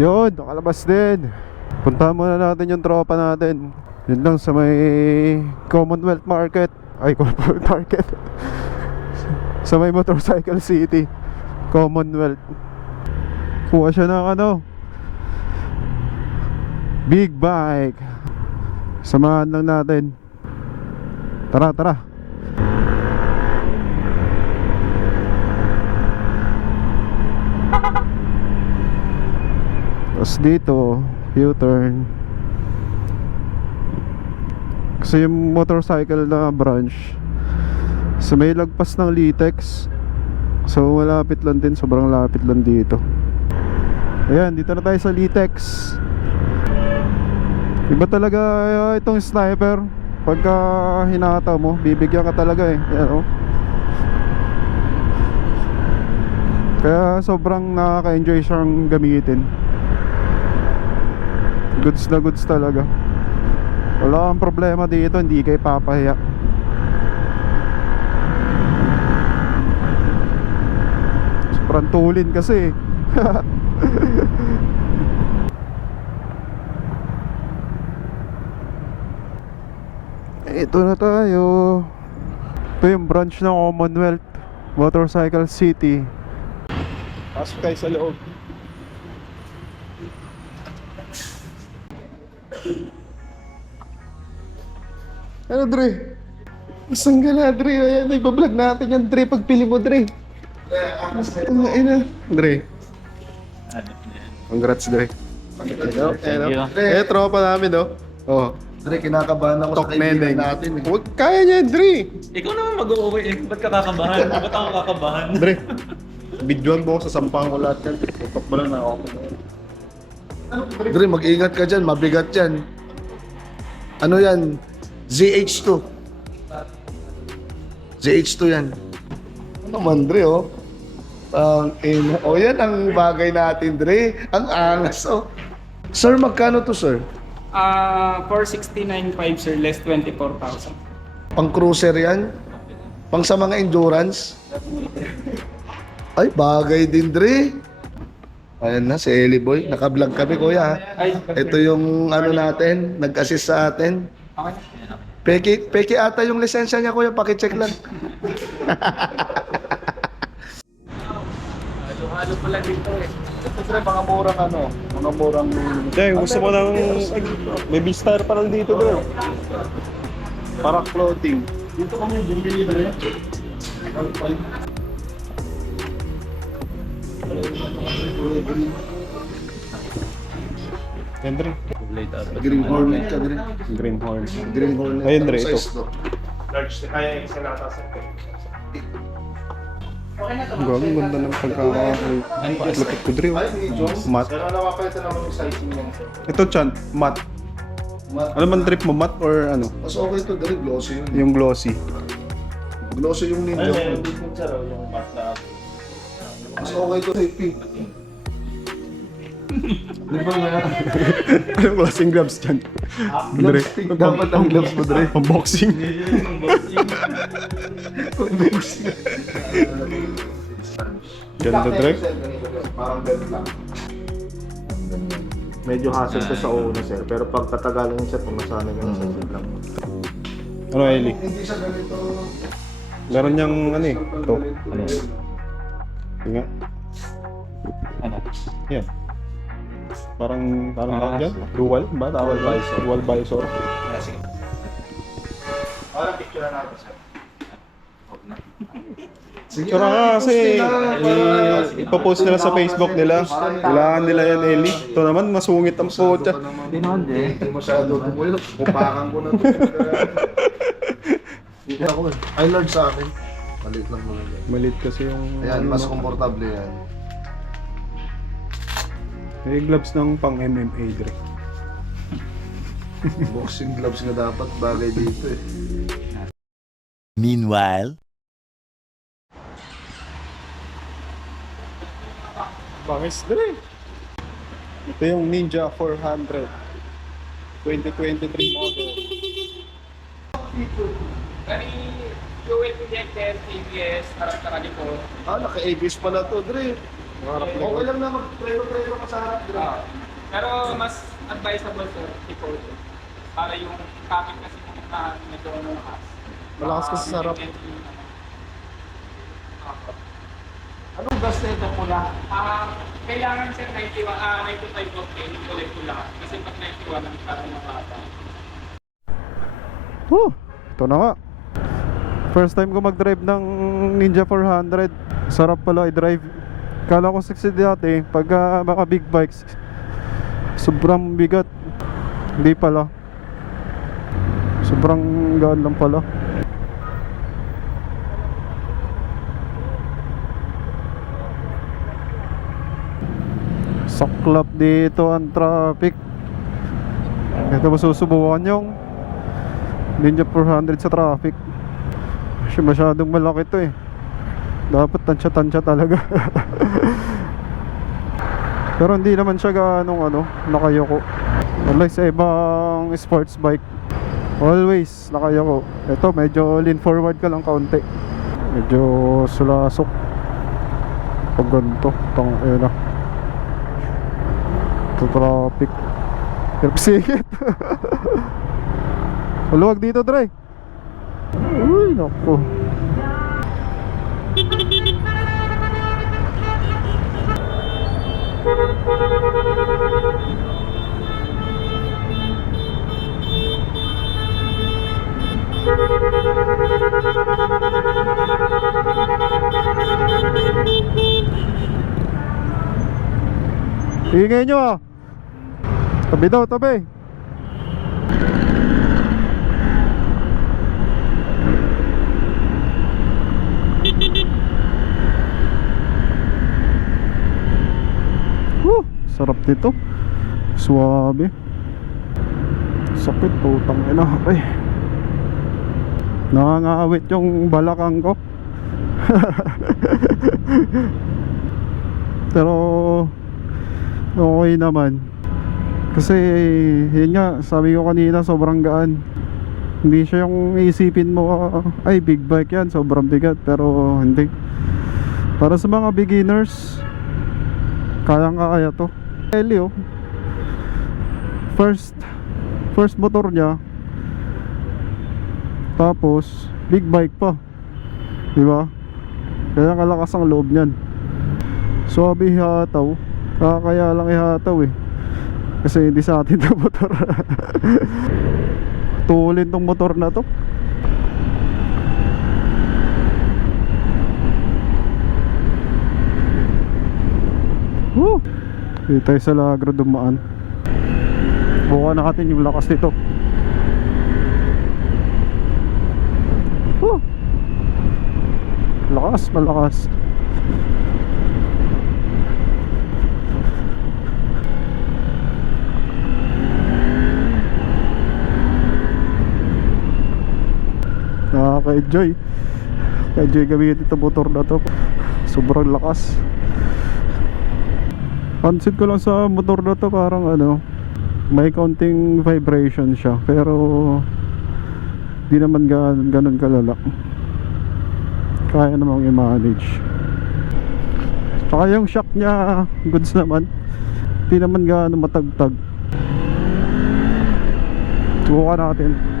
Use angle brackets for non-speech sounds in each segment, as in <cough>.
Yun, nakalabas din. Punta muna natin yung tropa natin. Yun lang sa may Commonwealth Market. Ay, <laughs> Commonwealth Market. sa may Motorcycle City. Commonwealth. Kuha siya ng ano. Big bike. Samahan lang natin. Tara, tara. Tapos dito, U-turn. Kasi yung motorcycle na branch sa may lagpas ng Litex. So malapit lang din, sobrang lapit lang dito. Ayan, dito na tayo sa Litex. Iba talaga uh, itong sniper. Pagka hinata mo, bibigyan ka talaga eh. Ayan, oh. Kaya sobrang nakaka-enjoy siyang gamitin. Goods na goods talaga. Wala kang problema dito, hindi kay papahiya. Sobrang kasi. <laughs> Ito na tayo. Ito yung branch ng Commonwealth Motorcycle City. Pasok tayo sa loob. Ano, Dre? Isang gala, Dre. Ayan, ibablog natin yan, Dre. Pagpili mo, Dre. Ang ina. Dre. Congrats, Dre. Hello, hello. Eh, tropa namin, no? Oh. Dre, kinakabahan ako Tok sa kaibigan neneng. natin. eh. Huwag, kaya niya, Dre. Ikaw naman mag-uwi eh. Ba't ka kakabahan? Ba't ako kakabahan? Dre. <laughs> Videoan mo, sasampahan ko lahat yan. Tutok mo lang na ako. Dre, mag-ingat ka dyan, mabigat yan. Ano yan? ZH2. ZH2 yan. Ano man, Dre, oh. Ang ina. Oh, yan ang bagay natin, Dre. Ang angas, oh. Sir, magkano to, sir? Ah, 469.5 sir, less 24,000. Pang cruiser yan? Pang sa mga endurance? Ay, bagay din, Dre. Ayan na, si Eli Boy. Naka-vlog kami, kuya. Ito yung ano natin, nag-assist sa atin. okay. Peki, peki ata yung lisensya niya, kuya. Pakicheck lang. Halo pala dito eh. Ito sila mga murang ano, mga murang... Hindi, gusto mo ng... ay, May B-Star pa lang dito, Dre. Para clothing. Dito kami bumili na rin. Yan, Dre. Green Hornet ka, Dre. Green horn. Green Hornet. Ayun, Dre, Anong ito. size to? Ang gabi, ang ganda ng pagka-lupit ko, Dre. oh. Mat. Yung. Ito, Chan, matte. Mat. Ano man trip mo, matte or ano? Mas okay to, Dre. Glossy yun. Yung glossy. Glossy yung ninja. Mas okay to, hey, pink. Di ba nga? <laughs> Anong klaseng gloves, Chan? Dre. Gloves pink. Dapat ang gloves mo, Dre. Unboxing. <laughs> Ganda, Dre. Parang ganun lang. Medyo hassle ka sa una sir, pero pag katagalan yung set, kung nasanay ka na sa set lang. Ano, Eli? Hindi siya ganito. Meron niyang ano eh. Ito. Ano? Nga. Ano? Yan. Parang, parang Ah, dyan? Dual ba? Tawag ba? Dual visor. Parang picture na natin sir. Sige Tsura na, nga kasi, i- ipopost nila sa Facebook nila. Kailangan nila yan, Eli. Ito naman, masungit ang putya. Hindi naman din. Hindi masyado tumulo. Pupakan ko na to. <laughs> Hindi ako eh. Ay Lord sa akin. Maliit lang muna. Malit kasi yung... Ayan, ano, mas komportable yan. May gloves ng pang MMA, Dre. <laughs> Boxing gloves nga dapat bagay dito eh. Meanwhile, Bangis, Dre. Ito yung Ninja 400. 2023 model. Kani, fuel injector, ABS, harap na po. Ah, naka-ABS pala to, Dre. Okay lang na mag-preno-preno ka sa harap. Dre. Ah. pero mas advisable sir, si Porto. Para yung traffic kasi na medyo ano lakas. Malakas kasi sa harap. Anong gas na ito pula? Ah, kailangan sir 91, ah, 95 octane yung kulay pula. Kasi pag 91 ang parang mababa. Whew, ito na nga. First time ko mag-drive ng Ninja 400. Sarap pala i-drive. Kala ko 60 dati, pag ah, mga big bikes, sobrang bigat. Hindi pala. Sobrang gaan lang pala. Saklap dito ang traffic. Ito masusubukan yung Ninja 400 sa traffic Kasi masyadong malaki to eh. Dapat tansya-tansya talaga. <laughs> Pero hindi naman siya ganong ano Nakayoko. Unlike sa ibang sports bike. Always nakayoko. Ito medyo lean forward ka lang kaunti. Medyo sulasok. Pag ganito Tang, ayun na Ito traffic. Hirap <laughs> sigit Maluwag dito, Dre. Uy, naku. Ingay nyo ah. Tabi daw, tabi. Woo! Sarap nito. Suwabe. Sakit putang ina. Ay. Nakangawit yung balakang ko. <laughs> Pero okay naman. Kasi yun nga, sabi ko kanina sobrang gaan. Hindi siya yung isipin mo, ah, ay big bike yan, sobrang bigat. Pero hindi. Para sa mga beginners, kayang kaya to Helio First First motor niya. Tapos Big bike pa. Di ba? Kaya kalakas ang loob niyan. Suwabe ihataw. Kaya lang ihataw eh. Kasi hindi sa atin <laughs> to motor. Tulin tong motor na to. Woo! Dito tayo sa Lagro dumaan. Buka natin yung lakas nito. Woo! Lakas, malakas. Nakaka-enjoy Enjoy gamitin itong motor na to. Sobrang lakas Pansin ko lang sa motor na to parang ano May counting vibration siya Pero Di naman gan ganun kalala. Kaya namang i-manage. Tsaka yung shock niya Goods naman. Di naman gaano matagtag. Subukan natin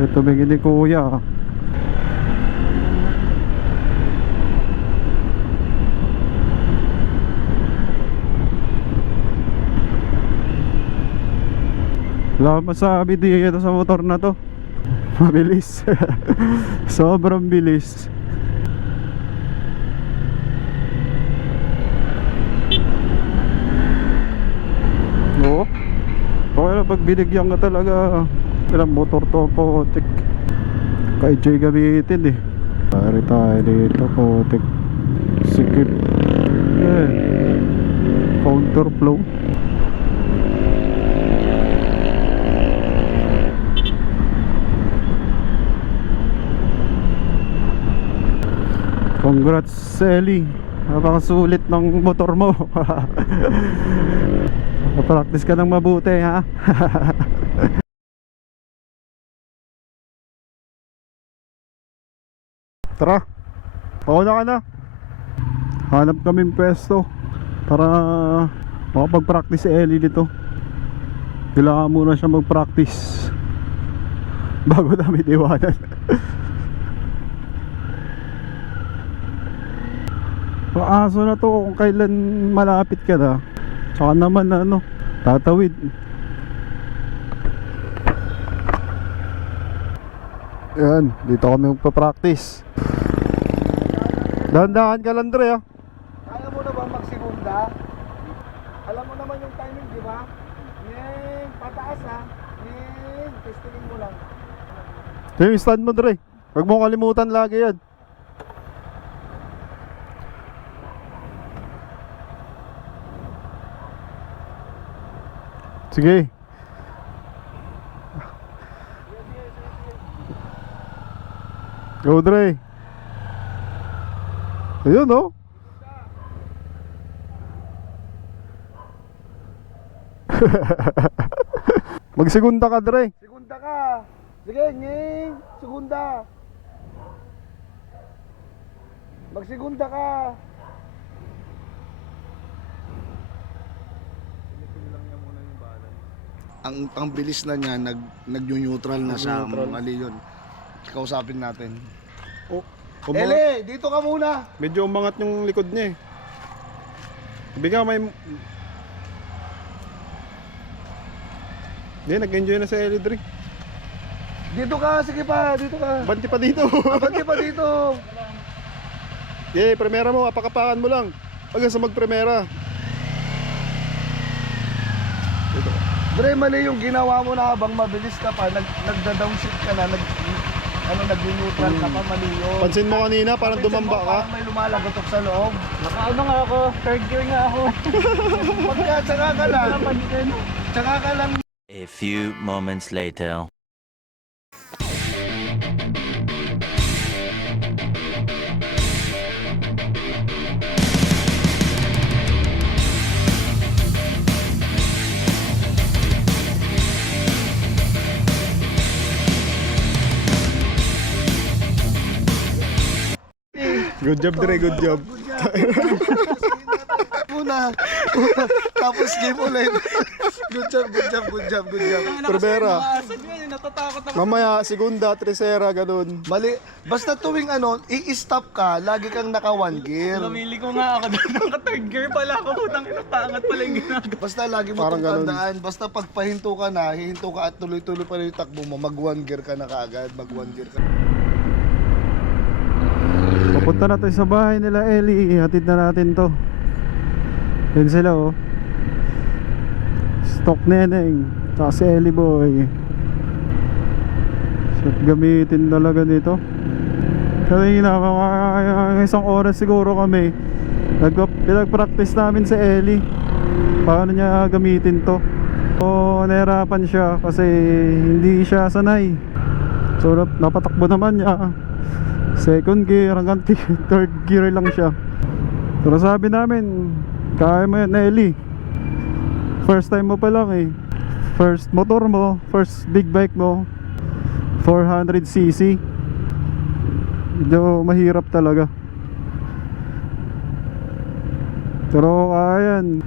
Oh, ito bigyan ni kuya. Wala masabi dito sa motor na to. <laughs> Mabilis. <laughs> Sobrang bilis. Oo Okay lang pag binigyan ka talaga ilang motor to putik kay Jay gamitin eh. Pari tayo dito putik sikip. Yeah. counter flow. Congrats Ellie Napakasulit ng motor mo. <laughs> Napractice ka ng mabuti ha? <laughs> Tara. Pauna ka na. Hanap kami pwesto para makapag-practice si Ellie dito. Kailangan muna siya mag-practice <laughs> bago namin iwanan. <laughs> Paaso na to kung kailan malapit ka na. Tsaka naman na ano, tatawid. Yan, dito kami magpa-practice. Dahan-dahan ka lang, Dre, ah. Kaya mo na ba magsigunda? Alam mo naman yung timing, di ba? Yeng, pataas ha. Yeng, testingin mo lang. Ito yung stand mo, Dre. Huwag mo kalimutan lagi yan. Sige. Go, Dre. Ayun, oh. <laughs> Magsigunda ka, Dre. Segunda ka. Sige, Yeng, segunda. Magsigunda ka. Ang ang bilis na niya nag nag-neutral na sa Nag-neutral. mali yun. Kausapin natin. Oh, umangat, Ele, dito ka muna. medyo umangat yung likod niya eh. Sabi nga may... Hindi, nag-enjoy na sa Ellie Dre. Dito ka, sige pa, dito ka. Banti pa dito. Ka pa dito. Yay, premera mo, apakapakan mo lang. Hanggang sa magpremera. Dre, mali yung ginawa mo na habang mabilis ka pa, nag, nagda-downshift ka na, nag, ano, nag-neutral ka pa, mali yun. Pansin mo kanina, parang dumamba mo, ka. Parang may lumalagotok sa loob. Nakaano nga ako, third gear nga ako. <laughs> Pagka, tsaka ka lang. Tsaka ka lang. A few moments later. Good job, Dre, good job. Muna. <laughs> Tapos game ulit. good job, good job, good job, good job. Natatakot ako. Mamaya, segunda, tresera, ganun. Mali. Basta tuwing ano, i-stop ka, lagi kang naka one gear. Namili ko nga ako doon. Naka third gear pala ako. Putang ina, paangat pala yung ginagawa. Basta lagi mo Parang itong ganun. tandaan. Basta pag pahinto ka na, hihinto ka at tuloy-tuloy pa rin yung takbo mo, mag one gear ka na kaagad, mag one gear ka. Papunta na tayo sa bahay nila Ellie. Hatid na natin to. Yan sila oh. Stock neneng. Tsaka si Ellie boy. So, gamitin talaga dito. Kanina, mga isang oras siguro kami. Nag pinag-practice namin si Ellie. Paano niya gamitin to. So, nahirapan siya kasi hindi siya sanay. So, nap- napatakbo naman niya. Second gear hanggang <laughs> third gear lang siya. Pero sabi namin, kaya mo yan, Ellie. First time mo pa lang eh. First motor mo, first big bike mo. 400cc. Medyo mahirap talaga. Pero kaya yan.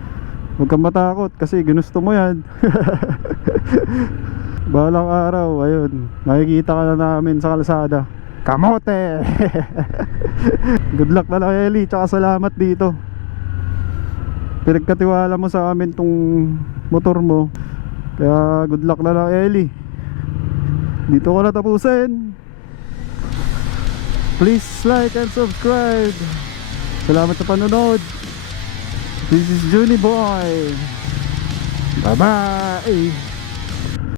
Huwag kang matakot kasi ginusto mo yan. <laughs> Balang araw, ayun. Makikita ka na namin sa kalsada. Kamote! Good luck na lang Eli, tsaka salamat dito. Pinagkatiwala mo sa amin tong motor mo. Kaya good luck na lang Eli. Dito ko na tapusin. Please like and subscribe. Salamat sa panonood. This is Juni Boy. Bye bye.